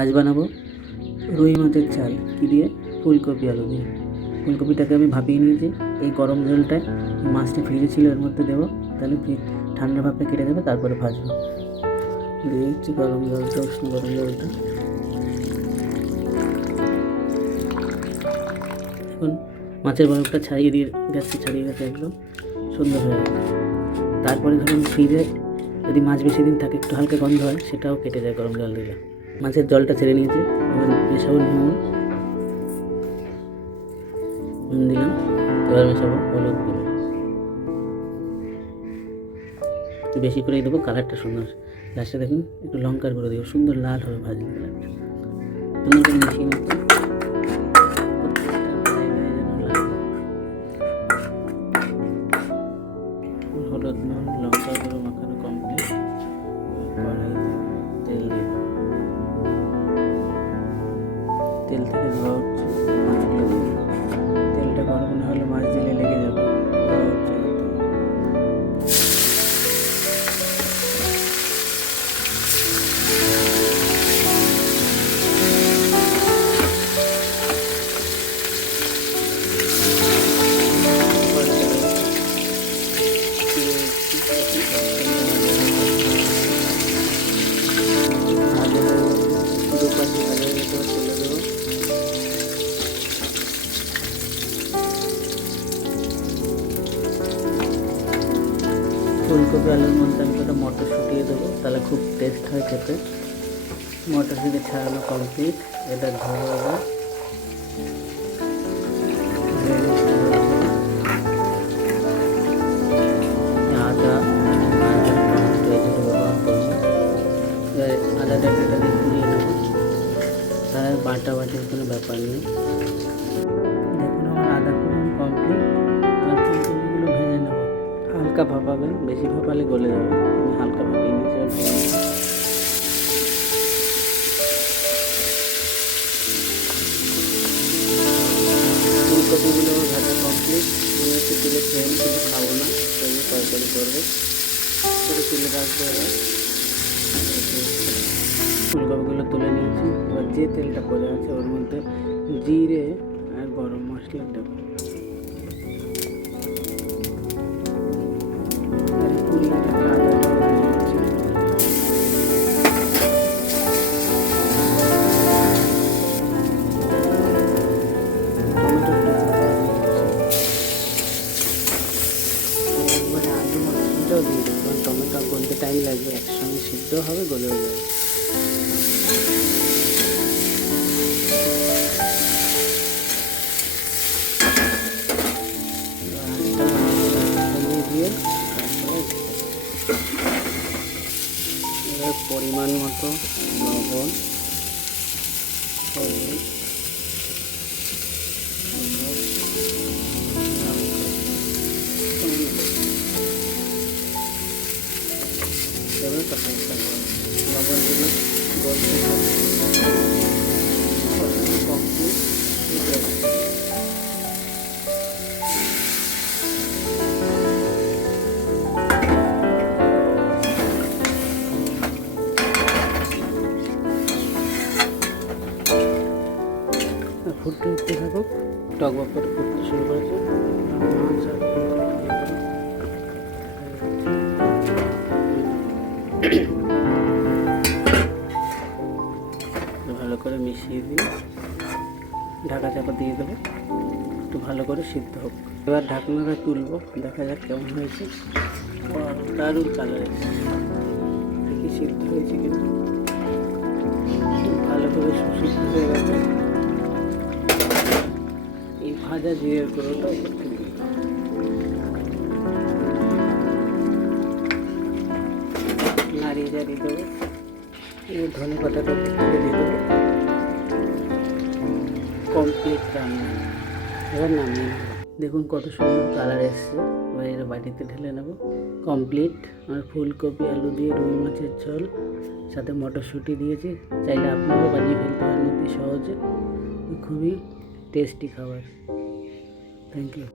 আজ বানাবো রুই মাছের ঝাল কী দিয়ে, ফুলকপি আলু দিয়ে। ফুলকপিটাকে আমি ভাপিয়ে নিয়েছি। এই গরম জলটায় মাছটা ফ্রিজে ছিল এর মধ্যে দেবো, তাহলে ঠান্ডা ভাবটা কেটে দেবে। তারপরে ভাজবো। দিয়ে দিচ্ছি গরম জলটা, উষ্ণ গরম জলটা। এখন মাছের বরফটা ছাড়িয়ে দিয়ে, গ্যাসটা ছাড়িয়ে গেছে, একদম সুন্দর হয়ে গেছে। তারপরে ধরুন ফ্রিজে যদি মাছ বেশি দিন থাকে, একটু হালকা গন্ধ হয়, সেটাও কেটে যায় গরম জল দিলে। মাছের জলটা ছেড়ে নিয়েছে। এবার মেশাবো নুন দিলাম। এবার মেশাবো হলুদ গুঁড়ো, একটু বেশি করেই দেবো, কালারটা সুন্দর। লাস্টে দেখুন একটু লঙ্কার গুঁড়ো দেবো, সুন্দর লাল হবে ভাজলে কালারটা। সুন্দর করে মিশিয়ে নিচ্ছি। হলুদ নুন লঙ্কার গুঁড়ো মাখানো কমপ্লিট। কড়াইতে তেল দিয়ে, তেল থেকে ধোয়া হচ্ছে মাছগুলো দিয়ে। তেলটা গরম না হলে মাছ দিলে লেগে যাবে। ধোয়া হচ্ছে দুপাশে ভালো মতো তুলে দেবো। ফুলকপি আলুর মধ্যে আমি একটা মটরশুঁটি দেবো, তাহলে খুব টেস্ট হয় খেতে। মটরশুঁটি ছাড়ানো কমপ্লিট। এটা ধরো এবার আদা, ব্যবহার করবো। আদাটা এটা দিয়ে পুড়িয়ে নেবো, তার বাটা বাটির কোনো ব্যাপার নেই। দেখুন আমার আদা পুরানো কমপ্লিট। আর ফুলকপিগুলো ভেজে নেবো, হালকা ভাপাবেন, বেশি ভাপালে গলে যাবে। আমি হালকা ভাপিয়ে নিচ্ছি। ফুলকপিগুলো ভাজা কমপ্লিট। আমি একটু তুলে খেয়ে আমি কিন্তু খাবো না, সেই তরকারি করবো, করে তুলে রাখবো। এবার ফুলকপিগুলো তুলে নিয়েছি। এবার যে তেলটা পড়ে আছে ওর মধ্যে জিরে আর গরম মশলা দেবো। একবারে আলু মশলাটাও দিয়ে দেবো, কারণ টমেটো গলতে টাইম লাগবে, একসঙ্গে সিদ্ধ হবে, গলেও যাবে। দিয়ে এবার পরিমাণ মতো লবণ, হলুদ, এবার লবণগুলো গলতে কমপ্লিট। ফুটতে উঠতে থাকুক, টক করে ফুটতে শুরু করেছে। মাছ আর ভালো করে মিশিয়ে দিয়ে ঢাকা চাপা দিয়ে দেবো, একটু ভালো করে সিদ্ধ হোক। এবার ঢাকনাটা তুলবো, দেখা যাক কেমন হয়েছে। দারুণ কালার এসেছে, দেখি সিদ্ধ হয়েছে কিনা। ভালো করে সুসিদ্ধ হয়ে গেছে। এই ভাজা জিরের গুঁড়োটা উপর থেকে নাড়িয়ে জাড়িয়ে দেবো। এই ধনে পাতাটা উপর থেকে দিয়ে দেবো। কমপ্লিট রান্না। এবার নামিয়ে নেবো। দেখুন কত সুন্দর কালার এসছে। এবার এর বাটিতে ঢেলে নেব। কমপ্লিট আমার ফুলকপি আলু দিয়ে রুই মাছের ঝোল, সাথে মটরশুঁটি দিয়েছি। চাইলে আপনারাও বানিয়ে ফেলতে পারেন অতি সহজে। খুবই টেস্টি খাবার। Thank you.